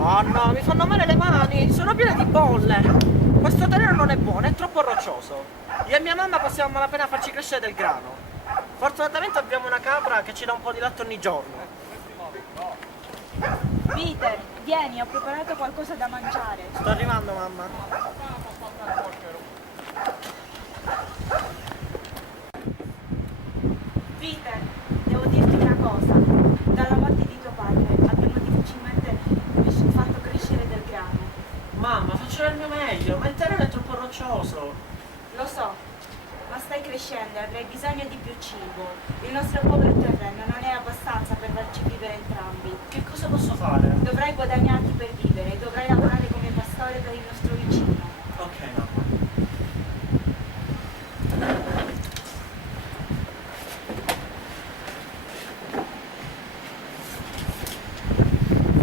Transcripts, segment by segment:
Oh no, mi fanno male le mani, sono piene di bolle. Questo terreno non è buono, è troppo roccioso. Io e mia mamma possiamo malapena farci crescere del grano. Fortunatamente abbiamo una capra che ci dà un po' di latte ogni giorno. Peter, vieni, ho preparato qualcosa da mangiare. Sto arrivando, mamma. Peter, devo dirti una cosa. Dalla parte di tuo padre abbiamo difficilmente fatto crescere del grano. Mamma, faccio il mio meglio, ma il terreno è troppo roccioso. Lo so, ma stai crescendo e avrai bisogno di più cibo. Il nostro povero terreno non è abbastanza per farci vivere entrambi. Che cosa posso fare? Dovrai guadagnarti per vivere e dovrai lavorare come pastore per il nostro vicino. Ok, mamma.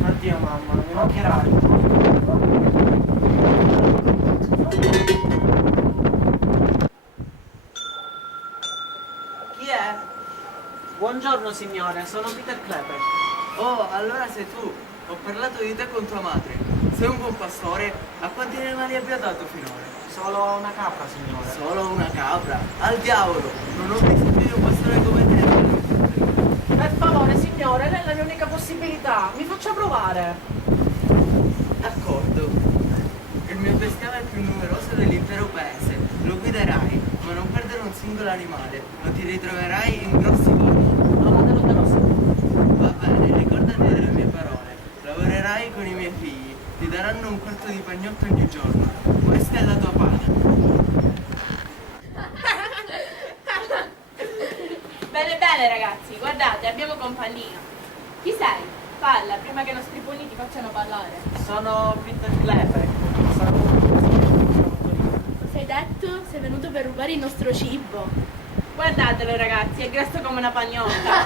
Addio mamma, mi mancherai. Chi è? Buongiorno signore, sono Peter Klepek. Oh, allora sei tu. Ho parlato di te con tua madre. Sei un buon pastore? A quanti animali abbia dato finora? Solo una capra, signore. Solo una capra? Al diavolo! Non ho bisogno di un pastore come te. Per favore, signore, lei è la mia unica possibilità. Mi faccia provare. D'accordo. Il mio bestiame è più numeroso dell'intero paese. Lo guiderai, ma non perdere un singolo animale. Lo ti ritroverai in grossi guai. No, la devo sì. Va bene, ricordati delle mie parole. Lavorerai con i miei figli. Ti daranno un quarto di pagnotto ogni giorno. Questa è la tua paga. Bene bene ragazzi, guardate, abbiamo compagnia. Chi sei? Parla, prima che i nostri pugni ti facciano parlare. Sono Peter Klepek. Sei detto? Sei venuto per rubare il nostro cibo. Guardatelo ragazzi, è grasso come una pagnotta.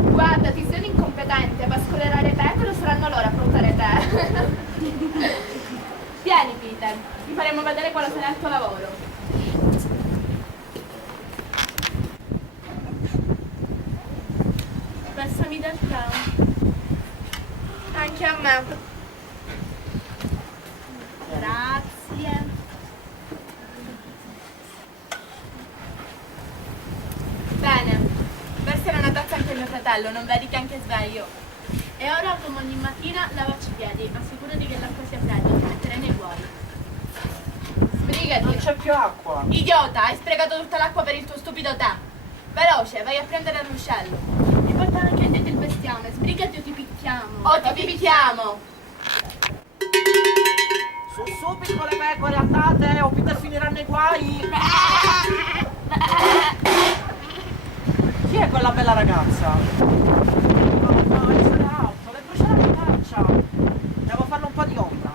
Guarda, ti sei un incompetente, pascolerai le pecore o saranno loro a portare te? Vieni Peter, ti faremo vedere quale sarà il tuo lavoro. Passami del tè. Anche a me. Grazie. Bene, versare una tazza anche a mio fratello, non vedi che è anche sveglio. E ora, come ogni mattina, lavaci i piedi, assicurati che l'acqua sia fredda, ti metterai nei guai. Sbrigati. Non c'è più acqua. Idiota, hai sprecato tutta l'acqua per il tuo stupido tè. Veloce, vai a prendere il ruscello. Mi porta anche il bestiame, sbrigati o ti picchiamo. O ti picchiamo. Su, piccole pecore, andate, o Peter finirà nei guai. Chi è quella bella ragazza? No, essere alto, le brucerà la faccia. Devo farle un po' di ombra.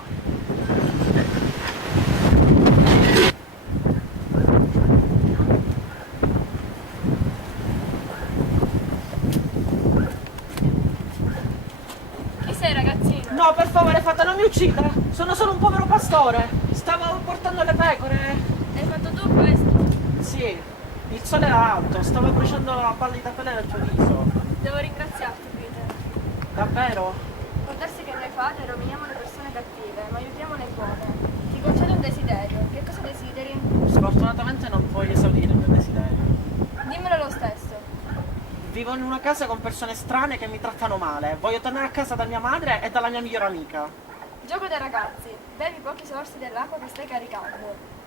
Chi sei ragazzino? No, per favore, fate, non mi uccidere. Sono solo un povero pastore. Stavo portando le pecore. Hai fatto tu questo? Sì, il sole era alto, stavo bruciando la pallida pelle del tuo viso. Devo ringraziarti, Peter. Davvero? Può darsi che noi padri roviniamo le persone cattive, ma aiutiamo le buone. Ti concedo un desiderio. Che cosa desideri? Sfortunatamente non puoi esaudire il mio desiderio. Dimmelo lo stesso. Vivo in una casa con persone strane che mi trattano male. Voglio tornare a casa da mia madre e dalla mia migliore amica. Gioco dei ragazzi. Bevi pochi sorsi dell'acqua che stai caricando.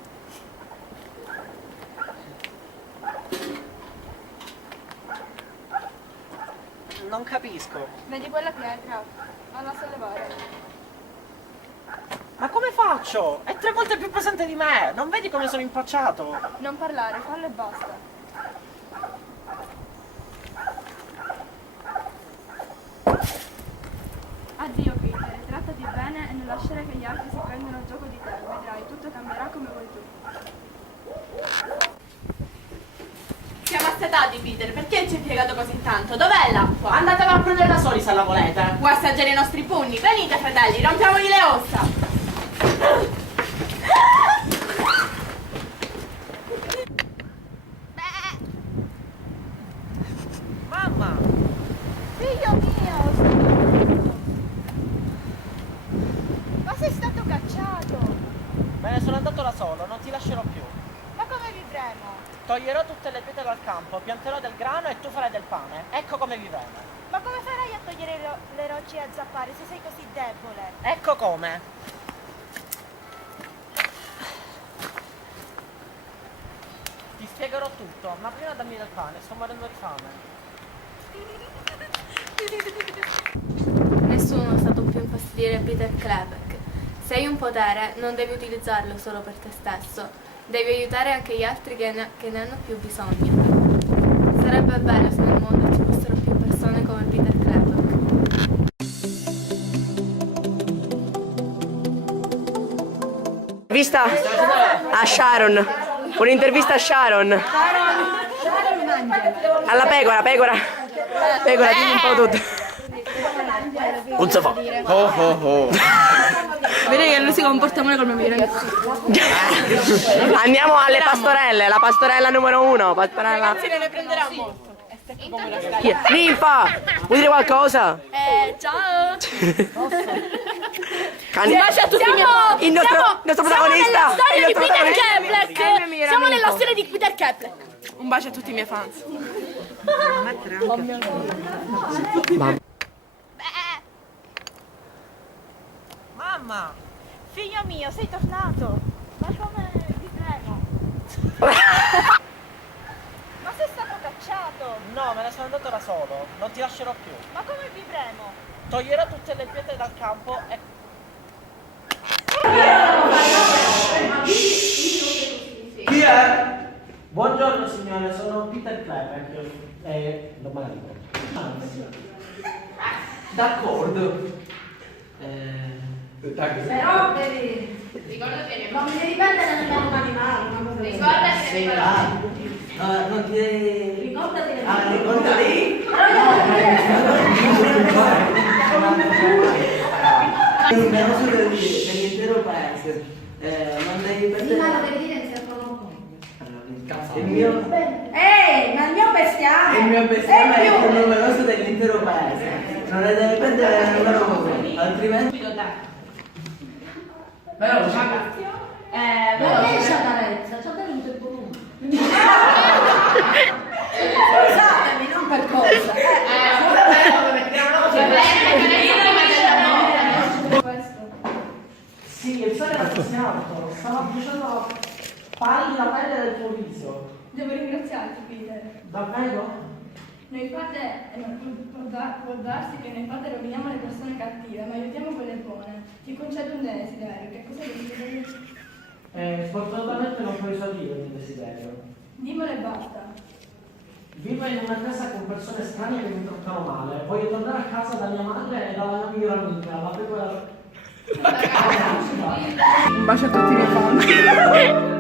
Non capisco. Vedi quella pietra? Valla a sollevare. Ma come faccio? È 3 volte più pesante di me. Non vedi come sono impacciato? Non parlare, fallo e basta. Addio Peter, trattati bene e non lasciare che gli altri si prendano gioco di te. Vedrai, tutto cambierà come vuoi tu. Siamo assetati, Peter, perché ci hai piegato così tanto? Dov'è l'acqua? Andatela a prendere da soli se la volete. Vuoi assaggiare i nostri pugni? Venite, fratelli, rompiamogli le ossa! Mamma! Figlio mio! Ma sei stato cacciato! Me ne sono andato da solo, non ti lascerò più. Ma come vivremo? Toglierò tutte le pietre dal campo, pianterò del grano e tu farai del pane. Ecco come vivremo. Ma come farai a togliere le rocce e a zappare se sei così debole? Ecco come. Ti spiegherò tutto, ma prima dammi del pane, sto morendo di fame. Nessuno è stato più infastidire Peter Klepek. Se hai un potere, non devi utilizzarlo solo per te stesso, devi aiutare anche gli altri che ne hanno più bisogno. Sarebbe bello se nel mondo ci fossero più persone come Peter Klepek. Vista a Sharon, un'intervista a Sharon. Alla pecora, dimmi un po' tutto. Non si fa. Vedi che lui si comporta male col mio amico. Andiamo alle pastorelle, la pastorella numero 1, pastorella. Se ne prenderà molto. Ninfa, vuoi dire qualcosa? Ciao! Cani. a tutti Il nostro protagonista! Storia il di nostro Peter protagonista. Klepek! Siamo nella storia di Peter Klepek! Un bacio a tutti i miei fans. Mamma! Figlio mio, sei tornato! Ma come vivremo? Ma sei stato cacciato! No, me ne sono andato da solo, non ti lascerò più. Ma come vivremo? Toglierò tutte le pietre dal campo e... Chi è? Buongiorno signore, sono Peter Klepek e... non me la ricordo. D'accordo. Non ti devi... Ricordati. Ricordati? Numeroso dell'intero paese. Non devi perdere... Il mio... Ma il mio bestiame! Il mio bestiame è il più numeroso dell'intero paese. Non ne deve perdere il numero uno, altrimenti... Riesce a Carezza, ci ha tenuto il volume. Scusatemi, non per cosa. Sì, il sole era così alto, stava bruciando la pelle del tuo viso. Devo ringraziarti, Peter. Davvero? Noi fate, può darsi che noi fate roviniamo le persone cattive, ma aiutiamo quelle buone. Ti concedo un desiderio, che cosa desideri? Fortunatamente non puoi esaudire il mio desiderio. Dimmelo e basta. Vivo in una casa con persone strane che mi trattano male. Voglio tornare a casa da mia madre e dalla mia migliore amica, la pecora... Un bacio a tutti i miei fan.